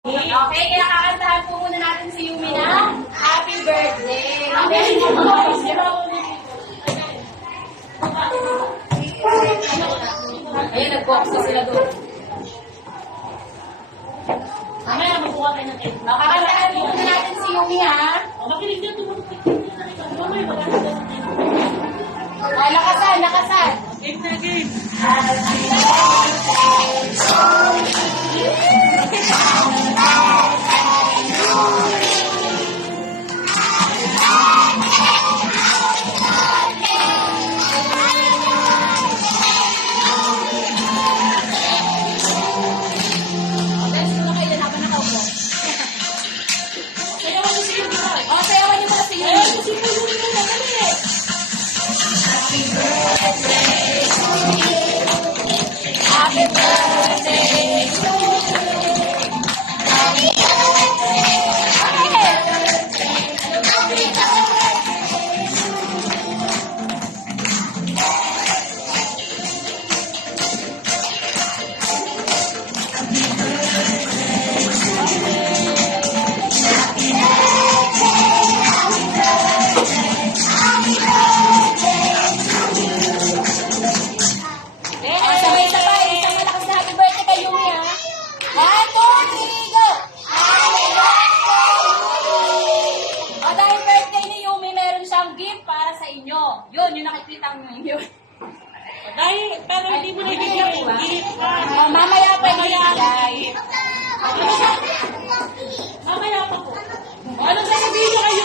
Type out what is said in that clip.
Okay, kaya kakantahan po muna natin si Yumi na Happy Birthday! Ayun, nag-box na sila doon. Mamaya, magbuka tayo ng cake. Kakantahan po muna natin si Yumi, ha? Makinig dyan, tumutupik na rin. Mamaya, magkakaroon ng cake. Lakasan, lakasan! Cake na cake. Sayawan niyo muna si Yumi. Happy birthday! Sabay-sabay, isang malakas na happy birthday kay Yumi, ha? 1, 2, 3, go! Happy birthday! O dahil birthday ni Yumi, meron siyang gift para sa inyo. Yun, yung nakikita mo yun. Dahil, pero hindi mo na ibigay yung gift. Mamaya pa ibigay. Mamaya pa po. Anong sasabihin nyo kayo?